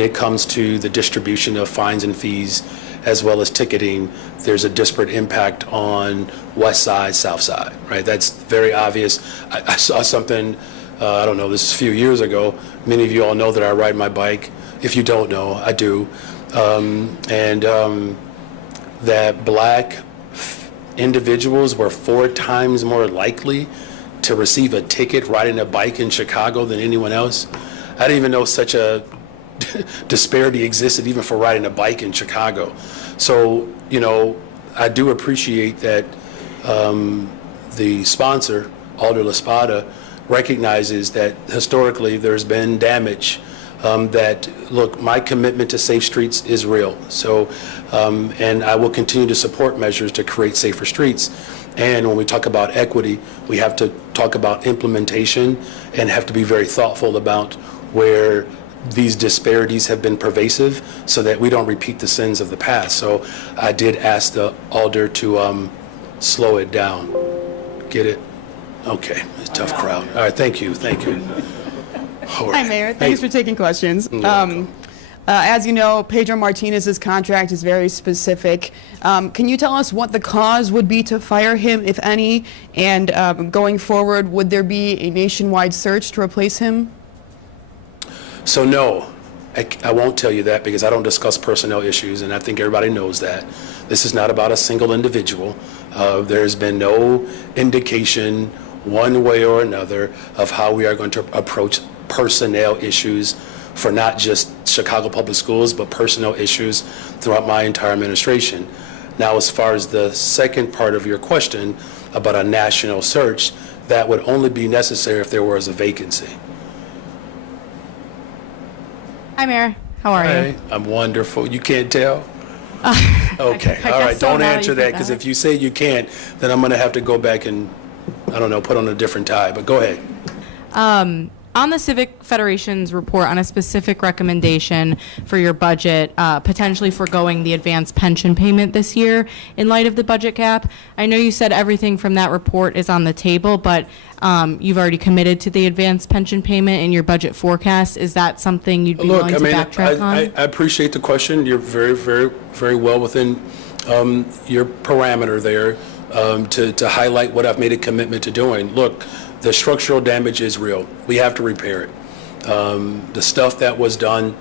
it comes to the distribution of fines and fees as well as ticketing, there's a disparate impact on West Side, South Side, right? That's very obvious. I saw something, I don't know, this is a few years ago. Many of you all know that I ride my bike. If you don't know, I do. That black individuals were 4 times more likely to receive a ticket riding a bike in Chicago than anyone else. I didn't even know such a disparity existed even for riding a bike in Chicago. So, you know, I do appreciate that the sponsor, Alder LaSpada, recognizes that historically there's been damage, that, look, my commitment to safe streets is real. So, and I will continue to support measures to create safer streets. And when we talk about equity, we have to talk about implementation and have to be very thoughtful about where these disparities have been pervasive so that we don't repeat the sins of the past. So I did ask the alder to slow it down. Get it? Okay, it's a tough crowd. All right, thank you. All right. Hi, Mayor. Thanks for taking questions. As you know, Pedro Martinez's contract is very specific. Can you tell us what the cause would be to fire him, if any? And going forward, would there be a nationwide search to replace him? So no, I won't tell you that because I don't discuss personnel issues, and I think everybody knows that. This is not about a single individual. There's been no indication one way or another of how we are going to approach personnel issues for not just Chicago Public Schools, but personnel issues throughout my entire administration. Now, as far as the second part of your question about a national search, that would only be necessary if there was a vacancy. Hi, Mayor. How are you? Hey, I'm wonderful. You can't tell? Okay. I All right. guess so, Don't now answer you that, think because that. if you say you can't, then I'm going to have to go back and, I don't know, put on a different tie. But go ahead. On the Civic Federation's report on a specific recommendation for your budget, potentially foregoing the advanced pension payment this year in light of the budget cap, I know you said everything from that report is on the table, but you've already committed to the advanced pension payment in your budget forecast. Is that something you'd be willing to backtrack on? I appreciate the question. You're very, very, very well within your parameter there to highlight what I've made a commitment to doing. Look, the structural damage is real. We have to repair it. The stuff that was done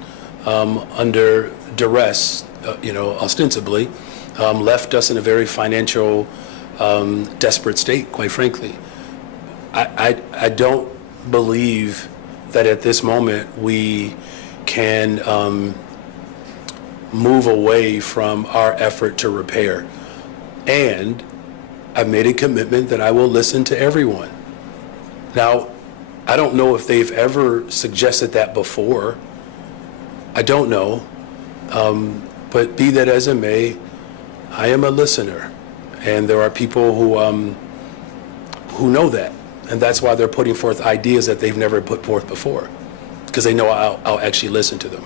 under duress, ostensibly, left us in a very financial, desperate state, quite frankly. I don't believe that at this moment we can move away from our effort to repair. And I've made a commitment that I will listen to everyone. Now, I don't know if they've ever suggested that before. I don't know. But be that as it may, I am a listener. And there are people who know that. And that's why they're putting forth ideas that they've never put forth before, because they know I'll actually listen to them.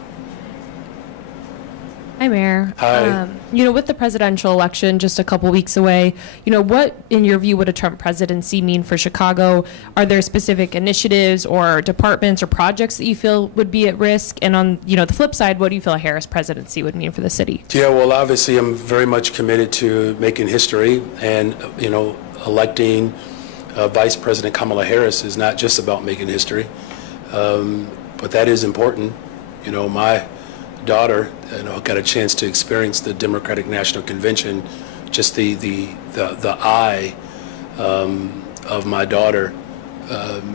Hi, Mayor. Hi. With the presidential election just a couple weeks away, what, in your view, would a Trump presidency mean for Chicago? Are there specific initiatives or departments or projects that you feel would be at risk? And on, the flip side, what do you feel a Harris presidency would mean for the city? Yeah, well, obviously, I'm very much committed to making history, and, electing Vice President Kamala Harris is not just about making history, but that is important. My daughter, got a chance to experience the Democratic National Convention. Just the eye of my daughter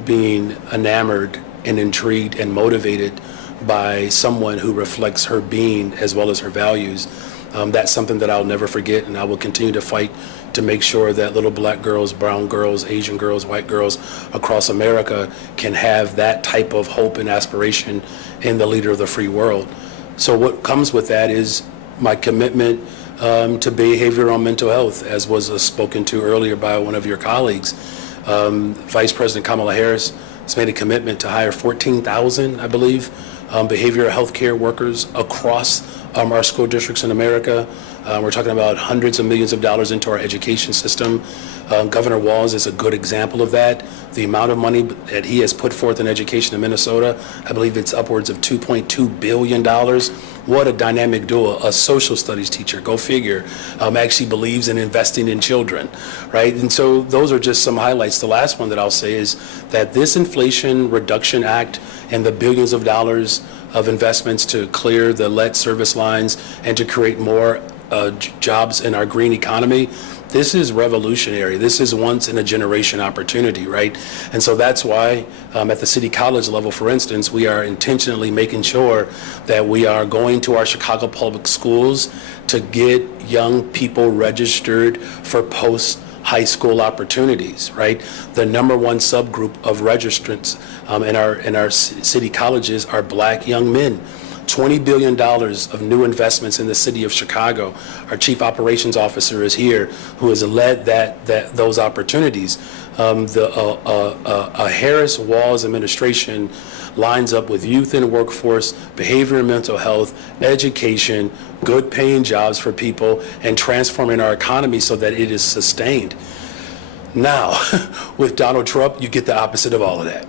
being enamored and intrigued and motivated by someone who reflects her being as well as her values. That's something that I'll never forget, and I will continue to fight to make sure that little black girls, brown girls, Asian girls, white girls across America can have that type of hope and aspiration in the leader of the free world. So what comes with that is my commitment to behavioral and mental health, as was spoken to earlier by one of your colleagues. Vice President Kamala Harris has made a commitment to hire 14,000, I believe, behavioral health care workers across our school districts in America. We're talking about hundreds of millions of dollars into our education system. Governor Walz is a good example of that. The amount of money that he has put forth in education in Minnesota, I believe it's upwards of $2.2 billion. What a dynamic duo. A social studies teacher, go figure, actually believes in investing in children, right? And so those are just some highlights. The last one that I'll say is that this Inflation Reduction Act and the billions of dollars of investments to clear the lead service lines and to create more jobs in our green economy, this is revolutionary. This is once in a generation opportunity, right? And so that's why at the city college level, for instance, we are intentionally making sure that we are going to our Chicago public schools to get young people registered for post-high school opportunities, right? The number one subgroup of registrants in our city colleges are Black young men. $20 billion of new investments in the city of Chicago. Our chief operations officer is here, who has led those opportunities. A Harris Walz administration lines up with youth and workforce, behavior and mental health, education, good paying jobs for people, and transforming our economy so that it is sustained. Now, with Donald Trump, you get the opposite of all of that.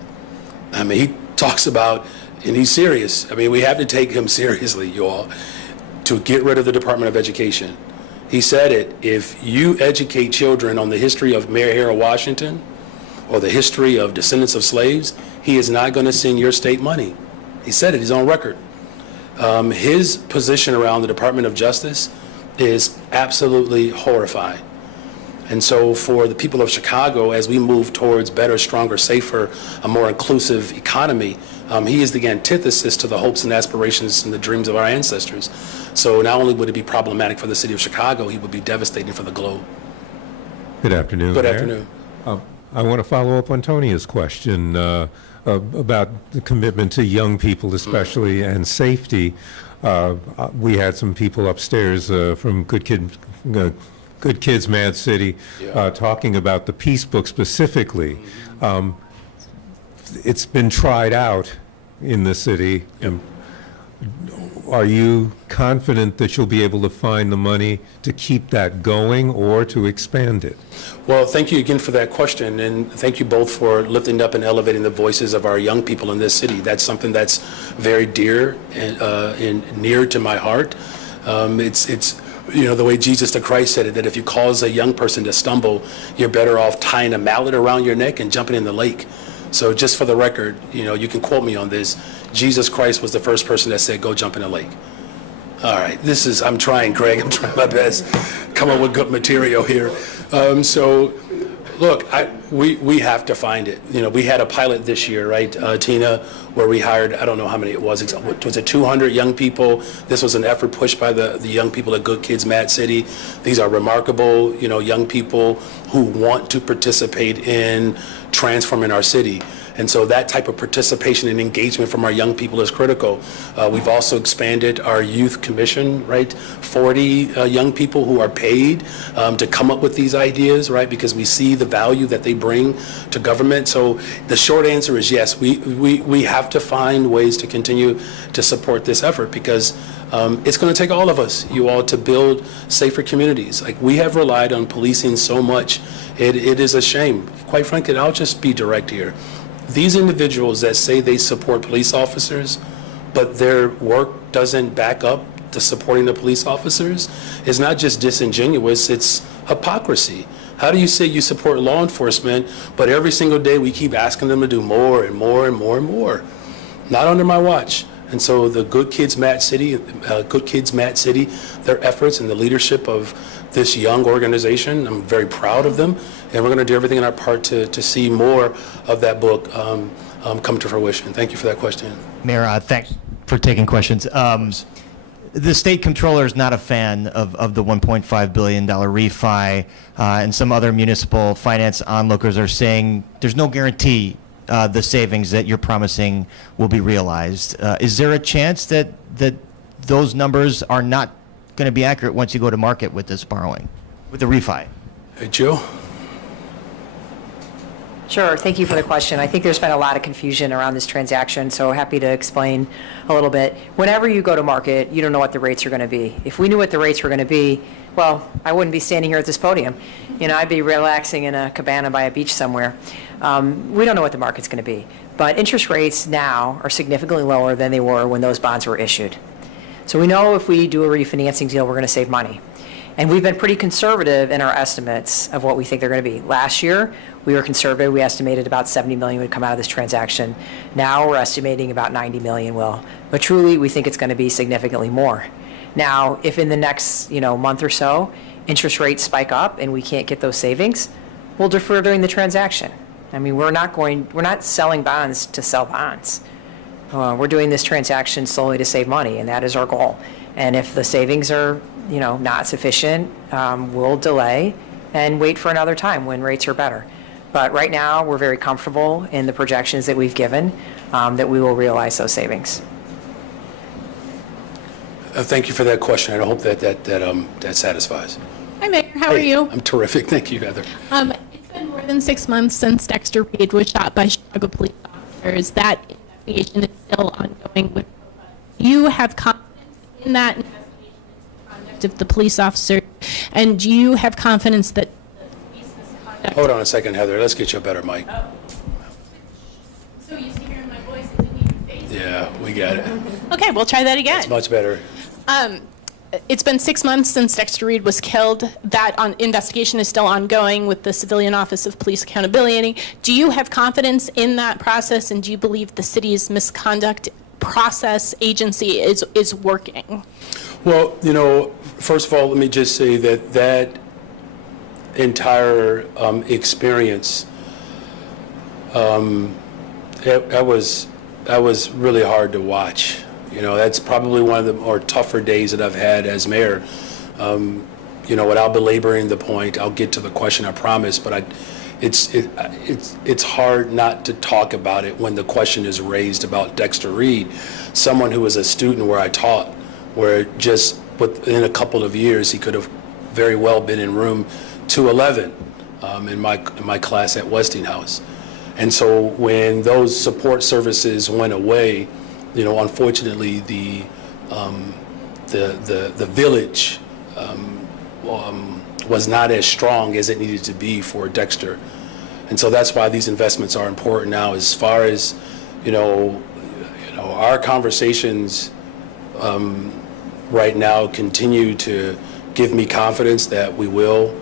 I mean, he talks about, and he's serious. I mean, we have to take him seriously, you all, to get rid of the Department of Education. He said it, if you educate children on the history of Mayor Harold Washington or the history of descendants of slaves, he is not going to send your state money. He said it, he's on record. His position around the Department of Justice is absolutely horrifying. And so for the people of Chicago, as we move towards better, stronger, safer, a more inclusive economy, he is the antithesis to the hopes and aspirations and the dreams of our ancestors. So not only would it be problematic for the city of Chicago, he would be devastating for the globe. Good afternoon, Good Mayor. afternoon. I want to follow up on Tonia's question about the commitment to young people especially and safety. We had some people upstairs from Good Kids Mad City talking about the Peace Book specifically. It's been tried out in the city. Are you confident that you'll be able to find the money to keep that going or to expand it? Well, thank you again for that question, and thank you both for lifting up and elevating the voices of our young people in this city. That's something that's very dear and near to my heart. It's you know, the way Jesus the Christ said it, that if you cause a young person to stumble, you're better off tying a mallet around your neck and jumping in the lake. So just for the record, you know, you can quote me on this. Jesus Christ was the first person that said, go jump in the lake. All right, I'm trying, Craig. I'm trying my best. Come up with good material here. So, look, we have to find it. You know, we had a pilot this year, right, Tina, where we hired, I don't know how many it was. Was it 200 young people? This was an effort pushed by the young people at Good Kids Mad City. These are remarkable, you know, young people who want to participate in transforming our city. And so that type of participation and engagement from our young people is critical. We've also expanded our youth commission, right? 40 young people who are paid to come up with these ideas, right? Because we see the value that they bring to government. So the short answer is yes, we have to find ways to continue to support this effort because it's going to take all of us, you all, to build safer communities. Like, we have relied on policing so much. It is a shame. Quite frankly, I'll just be direct here. These individuals that say they support police officers, but their work doesn't back up the supporting the police officers, is not just disingenuous, it's hypocrisy. How do you say you support law enforcement, but every single day we keep asking them to do more and more and more and more? Not under my watch. And so the Good Kids Mad City, their efforts and the leadership of this young organization, I'm very proud of them, and we're going to do everything in our part to see more of that book come to fruition. Thank you for that question. Mayor, thanks for taking questions. The state comptroller is not a fan of the $1.5 billion refi, and some other municipal finance onlookers are saying there's no guarantee the savings that you're promising will be realized. Is there a chance that those numbers are not going to be accurate once you go to market with this borrowing, with the refi? Hey, Joe? Sure. Thank you for the question. I think there's been a lot of confusion around this transaction, so happy to explain a little bit. Whenever you go to market, you don't know what the rates are going to be. If we knew what the rates were going to be, well, I wouldn't be standing here at this podium. I'd be relaxing in a cabana by a beach somewhere. We don't know what the market's going to be. But interest rates now are significantly lower than they were when those bonds were issued. So we know if we do a refinancing deal, we're going to save money. And we've been pretty conservative in our estimates of what we think they're going to be. Last year, we were conservative. We estimated about $70 million would come out of this transaction. Now we're estimating about $90 million will. But truly, we think it's going to be significantly more. Now, if in the next month or so, interest rates spike up and we can't get those savings, we'll defer during the transaction. I mean, we're not selling bonds to sell bonds. We're doing this transaction solely to save money, and that is our goal. And if the savings are not sufficient, we'll delay and wait for another time when rates are better. But right now, we're very comfortable in the projections that we've given that we will realize those savings. Thank you for that question. I hope that satisfies. Hi, Mayor. How are Hey, you? I'm terrific. Thank you, Heather. It's been more than 6 months since Dexter Reed was shot by Chicago police officers. That investigation is still ongoing. Do you have confidence in that investigation into the conduct of the police officer? And do you have confidence that the police misconduct... Hold on a second, Heather. Let's get you a better mic. So you see hearing my voice and didn't hear your face? Yeah, we got it. Okay, we'll try that again. It's much better. It's been 6 months since Dexter Reed was killed. That investigation is still ongoing with the Civilian Office of Police Accountability. Do you have confidence in that process, and do you believe the city's misconduct process agency is working? Well, first of all, let me just say that entire experience, that was really hard to watch. That's probably one of the more tougher days that I've had as mayor. Without belaboring the point, I'll get to the question, I promise, but it's hard not to talk about it when the question is raised about Dexter Reed, someone who was a student where I taught, where just within a couple of years, he could have very well been in room 211 in my class at Westinghouse. And so when those support services went away, unfortunately, the village was not as strong as it needed to be for Dexter, and so that's why these investments are important now. As far as our conversations right now continue to give me confidence that we will,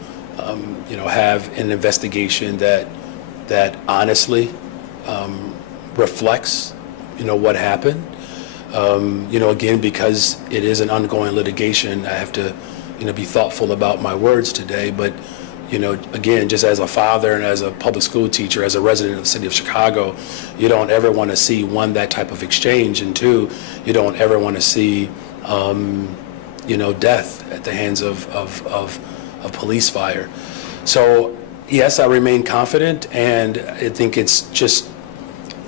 have an investigation that honestly reflects what happened. Again, because it is an ongoing litigation, I have to, be thoughtful about my words today. But, again, just as a father and as a public school teacher, as a resident of the city of Chicago, you don't ever want to see, one, that type of exchange, and two, you don't ever want to see, death at the hands of police fire. So, yes, I remain confident, and I think it's just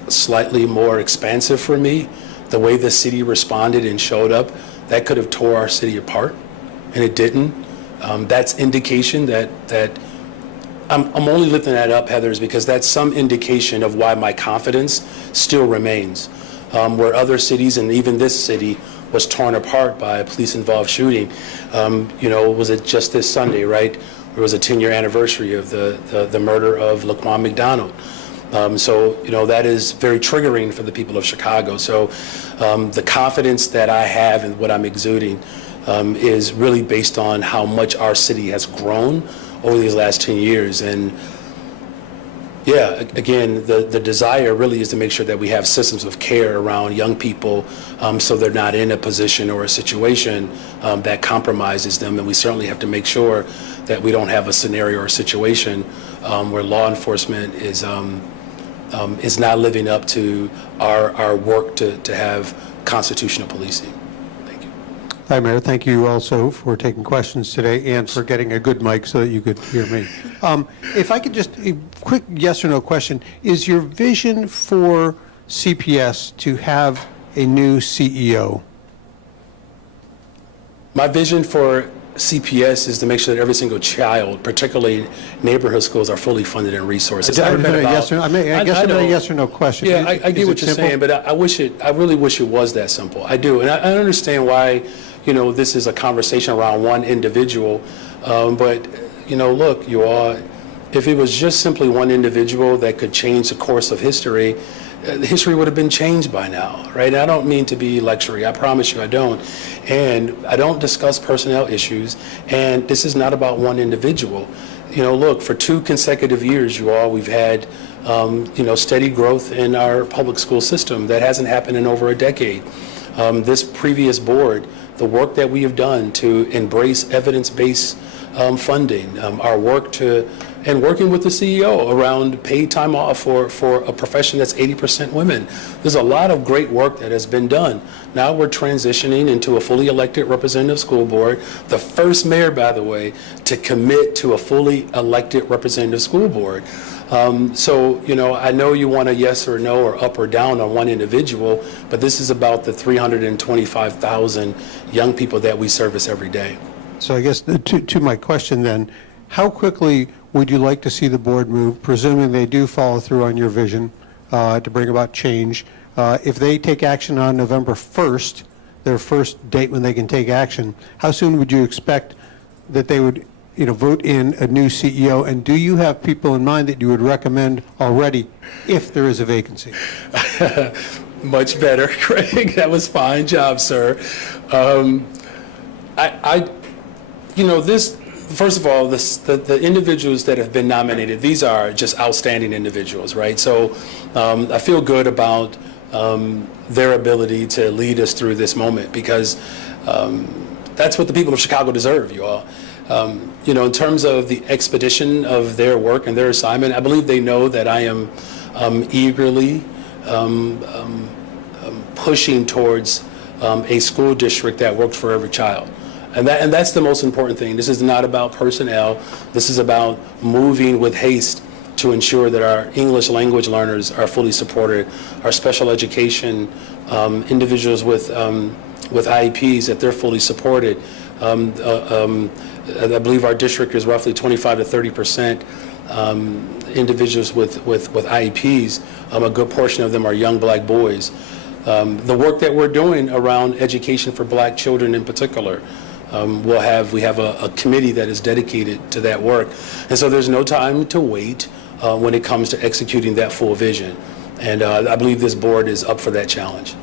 slightly more expansive for me. The way the city responded and showed up, that could have tore our city apart, and it didn't. That's indication that I'm only lifting that up, Heather, is because that's some indication of why my confidence still remains. Where other cities, and even this city, was torn apart by a police-involved shooting. Was it just this Sunday, right? There was a 10-year anniversary of the murder of Laquan McDonald. That is very triggering for the people of Chicago. So the confidence that I have in what I'm exuding is really based on how much our city has grown over these last 10 years. And yeah, again, the desire really is to make sure that we have systems of care around young people so they're not in a position or a situation that compromises them. And we certainly have to make sure that we don't have a scenario or a situation where law enforcement is not living up to our work to have constitutional policing. Thank you. Hi, Mayor. Thank you also for taking questions today and for getting a good mic so that you could hear me. If I could just, a quick yes or no question. Is your vision for CPS to have a new CEO? My vision for CPS is to make sure that every single child, particularly neighborhood schools, are fully funded and resourced. It's I never been about- guess I'm a know. yes or no question. Yeah, I Is get it what you're simple? saying, but I really wish it was that simple. I do, and I understand why, this is a conversation around one individual. But, look, you all, if it was just simply one individual that could change the course of history, history would have been changed by now, right? I don't mean to be lectury. I promise you I don't. And I don't discuss personnel issues. And this is not about one individual. Look, for 2 consecutive years, you all, we've had, steady growth in our public school system. That hasn't happened in over a decade. This previous board, the work that we have done to embrace evidence-based funding, our work and working with the CEO around paid time off for a profession that's 80% women. There's a lot of great work that has been done. Now we're transitioning into a fully elected representative school board, the first mayor, by the way, to commit to a fully elected representative school board. So, I know you want a yes or no or up or down on one individual, but this is about the 325,000 young people that we service every day. So I guess to my question then, how quickly would you like to see the board move, presuming they do follow through on your vision to bring about change? If they take action on November 1st, their first date when they can take action, how soon would you expect that they would vote in a new CEO? And do you have people in mind that you would recommend already if there is a vacancy? Much better, Craig. That was fine job, sir. First of all, the individuals that have been nominated, these are just outstanding individuals, right? So I feel good about their ability to lead us through this moment because that's what the people of Chicago deserve, you all. In terms of the expedition of their work and their assignment, I believe they know that I am eagerly pushing towards a school district that works for every child. And that's the most important thing. This is not about personnel. This is about moving with haste to ensure that our English language learners are fully supported, our special education individuals with IEPs, that they're fully supported. I believe our district is roughly 25 to 30% individuals with IEPs. A good portion of them are young black boys. The work that we're doing around education for black children in particular, we have a committee that is dedicated to that work. And so there's no time to wait when it comes to executing that full vision. And I believe this board is up for that challenge.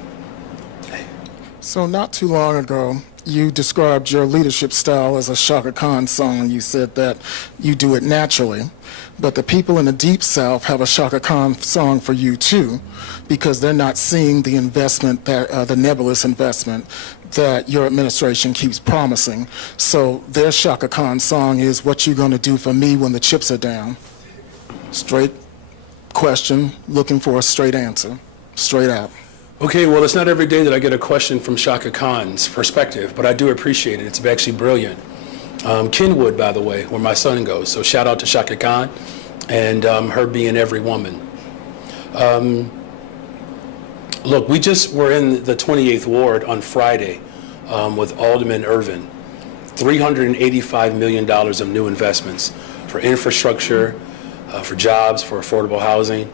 So not too long ago, you described your leadership style as a Shaka Khan song. You said that you do it naturally. But the people in the Deep South have a Shaka Khan song for you too, because they're not seeing the investment, the nebulous investment that your administration keeps promising. So their Shaka Khan song is "What You Gonna Do For Me When the Chips Are Down?" Straight question, looking for a straight answer, straight out. Okay, well, it's not every day that I get a question from Shaka Khan's perspective, but I do appreciate it. It's actually brilliant. Kenwood, by the way, where my son goes. So shout out to Shaka Khan and her being every woman. Look, we just were in the 28th Ward on Friday with Alderman Irvin. $385 million of new investments for infrastructure, for jobs, for affordable housing.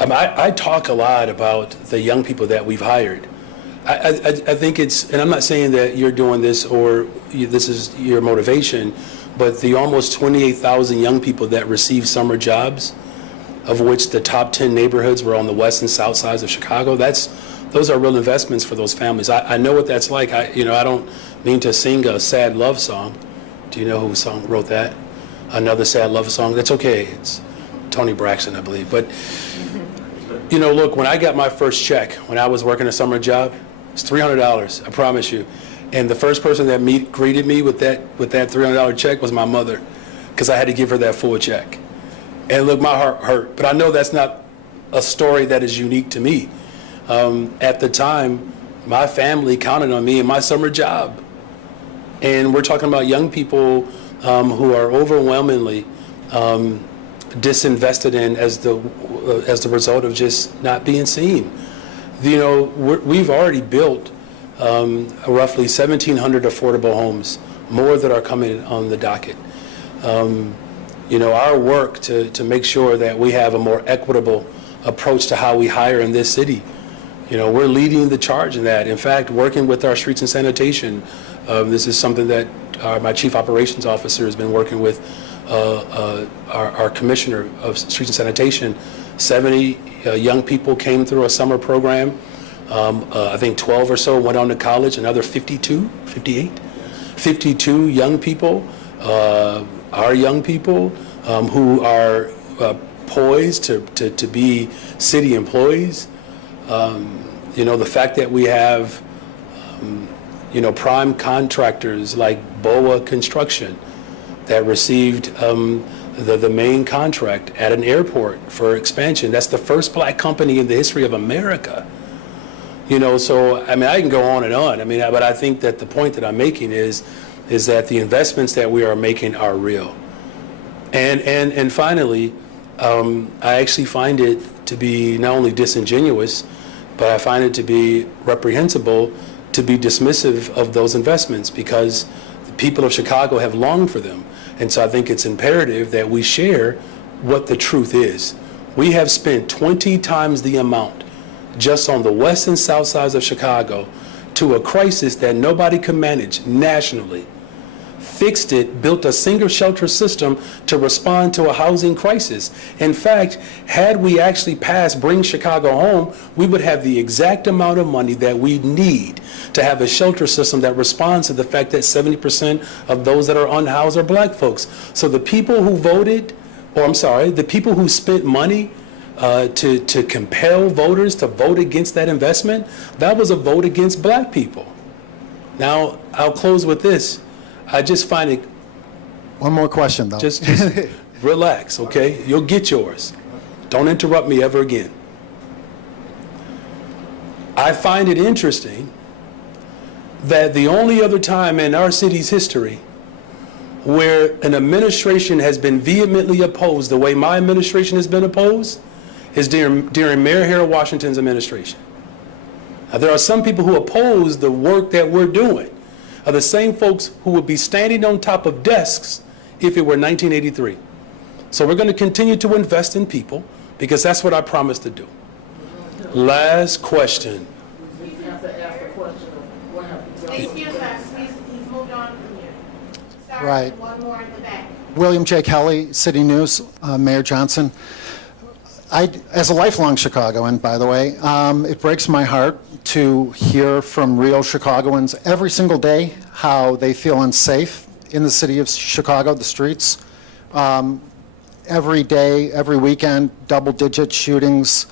I talk a lot about the young people that we've hired. I think it's, and I'm not saying that you're doing this or this is your motivation, but the almost 28,000 young people that received summer jobs, of which the top 10 neighborhoods were on the west and south sides of Chicago, those are real investments for those families. I know what that's like. I don't mean to sing a sad love song. Do you know who wrote that? Another sad love song? That's okay. It's Tony Braxton, I believe. But look, when I got my first check, when I was working a summer job, it's $300, I promise you. And the first person that greeted me with that $300 check was my mother, because I had to give her that full check. And look, my heart hurt. But I know that's not a story that is unique to me. At the time, my family counted on me in my summer job. And we're talking about young people who are overwhelmingly disinvested in as the result of just not being seen. We've already built roughly 1,700 affordable homes more that are coming on the docket. Our work to make sure that we have a more equitable approach to how we hire in this city. We're leading the charge in that. In fact, working with our streets and sanitation, this is something that my chief operations officer has been working with our commissioner of streets and sanitation. 70 young people came through a summer program. I think 12 or so went on to college, another 52 young people, our young people who are poised to be city employees. The fact that we have, prime contractors like BOA Construction that received the main contract at an airport for expansion. That's the first black company in the history of America. So, I can go on and on. But I think that the point that I'm making is that the investments that we are making are real. And finally, I actually find it to be not only disingenuous, but I find it to be reprehensible to be dismissive of those investments, because the people of Chicago have longed for them. And so I think it's imperative that we share what the truth is. We have spent 20 times the amount just on the west and south sides of Chicago to a crisis that nobody could manage nationally. Fixed it, built a single shelter system to respond to a housing crisis. In fact, had we actually passed Bring Chicago Home, we would have the exact amount of money that we need to have a shelter system that responds to the fact that 70% of those that are unhoused are black folks. So the people who voted, the people who spent money to compel voters to vote against that investment, that was a vote against black people. Now, I'll close with this. I just find it. One more question, though. Just relax, okay? You'll get yours. Don't interrupt me ever again. I find it interesting that the only other time in our city's history where an administration has been vehemently opposed the way my administration has been opposed is during Mayor Harold Washington's administration. Now, there are some people who oppose the work that we're doing, are the same folks who would be standing on top of desks if it were 1983. So we're going to continue to invest in people because that's what I promised to do. Last question. He's moved on from you. Sorry, Right. one more in the back. William J. Kelly, City News, Mayor Johnson. As a lifelong Chicagoan, by the way, it breaks my heart to hear from real Chicagoans every single day how they feel unsafe in the city of Chicago, the streets. Every day, every weekend, double-digit shootings.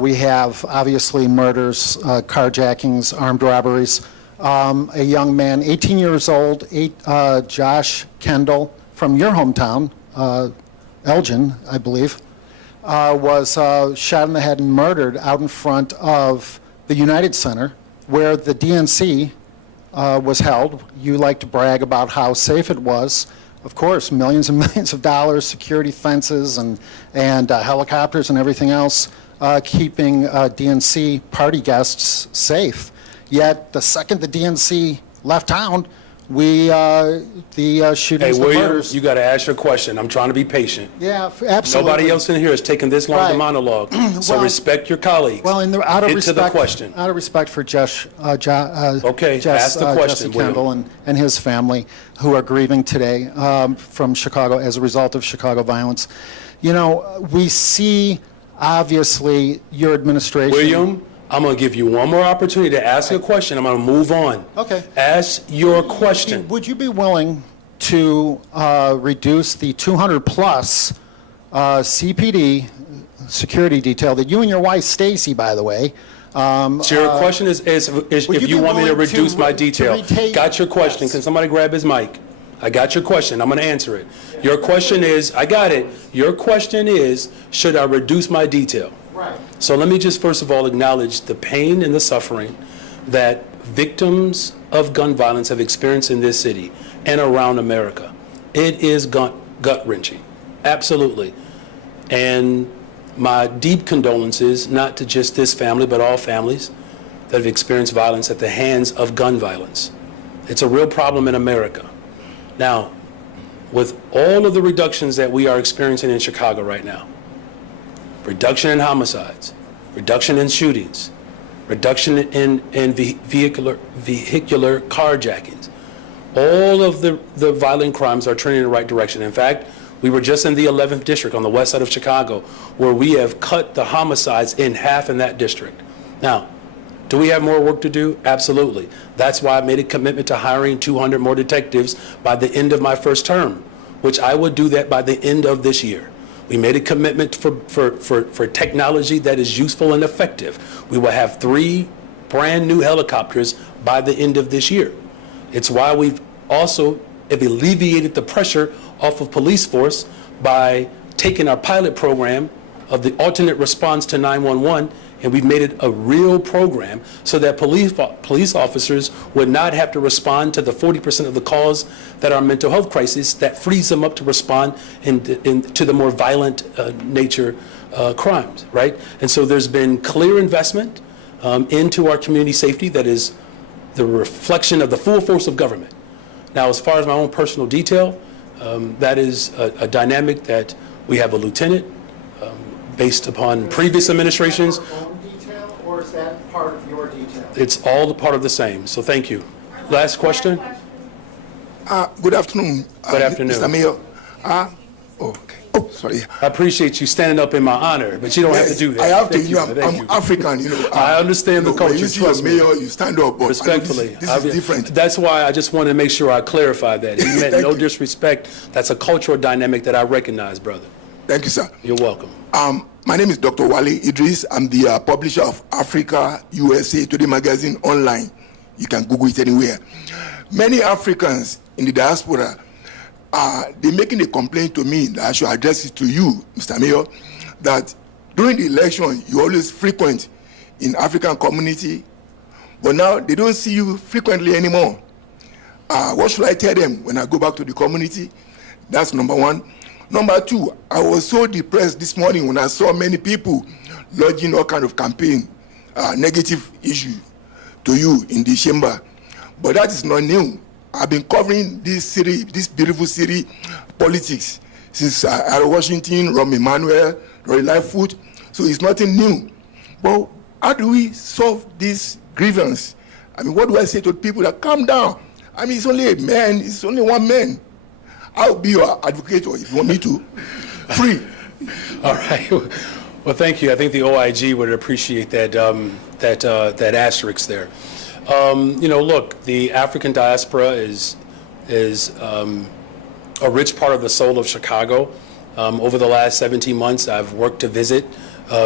We have, obviously, murders, carjackings, armed robberies. A young man, 18 years old, Josh Kendall, from your hometown, Elgin, I believe, was shot in the head and murdered out in front of the United Center, where the DNC was held. You like to brag about how safe it was. Of course, millions and millions of dollars, security fences and helicopters and everything else, keeping DNC party guests safe. Yet, the second the DNC left town, the shootings, Hey, the William, murders. you got to ask your question. I'm trying to be patient. Yeah, absolutely. Nobody else in here is taking this long to Right. monologue. So Well- respect your colleagues. Well, out of Get respect, to the question. out of respect for Okay, ask the question, Jesse Kendall and his family, who are grieving today from Chicago as a result of Chicago violence. We see, obviously, your administration. William, I'm going to give you one more opportunity to ask a question. I'm going to move on. Okay. Ask your question. Would you be willing to reduce the 200-plus CPD security detail that you and your wife, Stacy, by the way? So your question is would if you you be want me to willing to reduce my to detail. retain- Got your question. Yes. Can somebody grab his mic? I got your question. I'm going to answer it. Your question is, I got it. Your question is, should I reduce my detail? Right. So let me just first of all acknowledge the pain and the suffering that victims of gun violence have experienced in this city and around America. It is gut-wrenching, absolutely. And my deep condolences, not to just this family, but all families that have experienced violence at the hands of gun violence. It's a real problem in America. Now, with all of the reductions that we are experiencing in Chicago right now, reduction in homicides, reduction in shootings, reduction in vehicular carjackings, all of the violent crimes are trending in the right direction. In fact, we were just in the 11th district on the west side of Chicago, where we have cut the homicides in half in that district. Now, do we have more work to do? Absolutely. That's why I made a commitment to hiring 200 more detectives by the end of my first term, which I would do that by the end of this year. We made a commitment for technology that is useful and effective. We will have 3 brand new helicopters by the end of this year. It's why we've also alleviated the pressure off of police force by taking our pilot program of the alternate response to 911, and we've made it a real program so that police officers would not have to respond to the 40% of the calls that are mental health crises. That frees them up to respond to the more violent nature crimes, right? And so there's been clear investment into our community safety that is the reflection of the full force of government. Now, as far as my own personal detail, that is a dynamic that we have a lieutenant based upon previous administrations. Detail, or is that part of your detail? It's all part of the same. So thank you. Last question. Good afternoon. Good afternoon. Mr. Mayor. Okay. Oh, sorry. I appreciate you standing up in my honor, but you don't have to do that. I have to. Thank I'm African, I understand the culture. When you see Trust a me. mayor, you stand up. But Respectfully. This is different. That's why I just wanted to make sure I clarify that. He meant no disrespect. That's a cultural dynamic that I recognize, brother. Thank you, sir. You're welcome. My name is Dr. Wale Idris. I'm the publisher of Africa USA Today magazine online. You can Google it anywhere. Many Africans in the diaspora, they're making a complaint to me that I should address it to you, Mr. Mayor, that during the election, you always frequent in African community, but now they don't see you frequently anymore. What should I tell them when I go back to the community? That's number one. Number two, I was so depressed this morning when I saw many people lodging all kind of campaign, negative issue to you in the chamber. But that is not new. I've been covering this city, this beautiful city, politics since Washington, Ron Emanuel, Roy Lightfoot. So it's nothing new. But how do we solve this grievance? I mean, what do I say to people that calm down? I mean, it's only a man, it's only one man. I'll be your advocate if you want me to. Free. All right. Well, thank you. I think the OIG would appreciate that that asterisk there. Look, the African diaspora is a rich part of the soul of Chicago. Over the last 17 months, I've worked to visit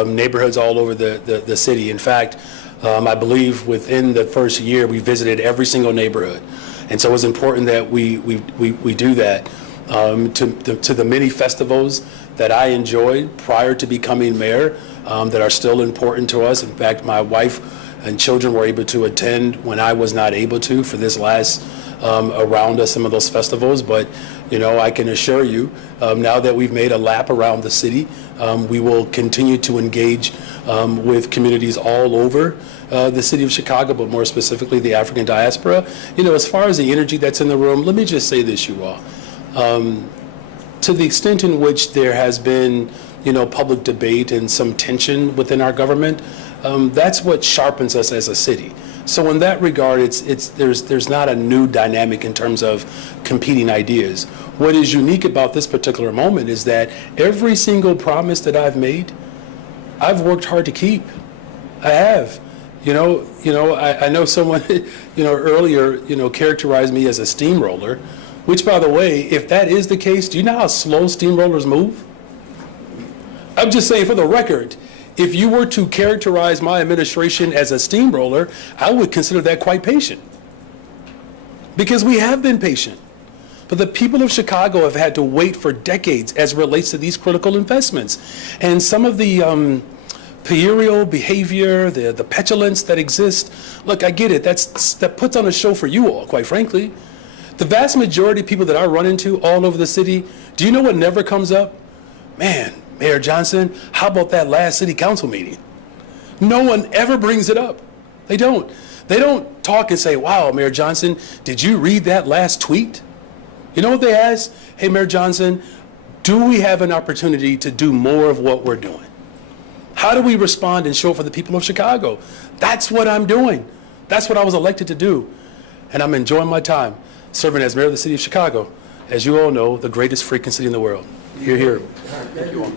neighborhoods all over the city. In fact, I believe within the first year, we visited every single neighborhood. And so it's important that we do that. To the many festivals that I enjoyed prior to becoming mayor that are still important to us. In fact, my wife and children were able to attend when I was not able to for this last around of some of those festivals. But, I can assure you, now that we've made a lap around the city, we will continue to engage with communities all over the city of Chicago, but more specifically the African diaspora. As far as the energy that's in the room, let me just say this, you all. To the extent in which there has been, public debate and some tension within our government, that's what sharpens us as a city. So in that regard, there's not a new dynamic in terms of competing ideas. What is unique about this particular moment is that every single promise that I've made, I've worked hard to keep. I have. I know someone, earlier, characterized me as a steamroller. Which, by the way, if that is the case, do you know how slow steamrollers move? I'm just saying, for the record, if you were to characterize my administration as a steamroller, I would consider that quite patient. Because we have been patient. But the people of Chicago have had to wait for decades as it relates to these critical investments. And some of the puerile behavior, the petulance that exists, look, I get it. That puts on a show for you all, quite frankly. The vast majority of people that I run into all over the city, do you know what never comes up? Man, Mayor Johnson, how about that last city council meeting? No one ever brings it up. They don't. They don't talk and say, wow, Mayor Johnson, did you read that last tweet? You know what they asked? Hey, Mayor Johnson, do we have an opportunity to do more of what we're doing? How do we respond and show up for the people of Chicago? That's what I'm doing. That's what I was elected to do. And I'm enjoying my time serving as mayor of the city of Chicago. As you all know, the greatest freaking city in the world. Hear, hear. Thank you all.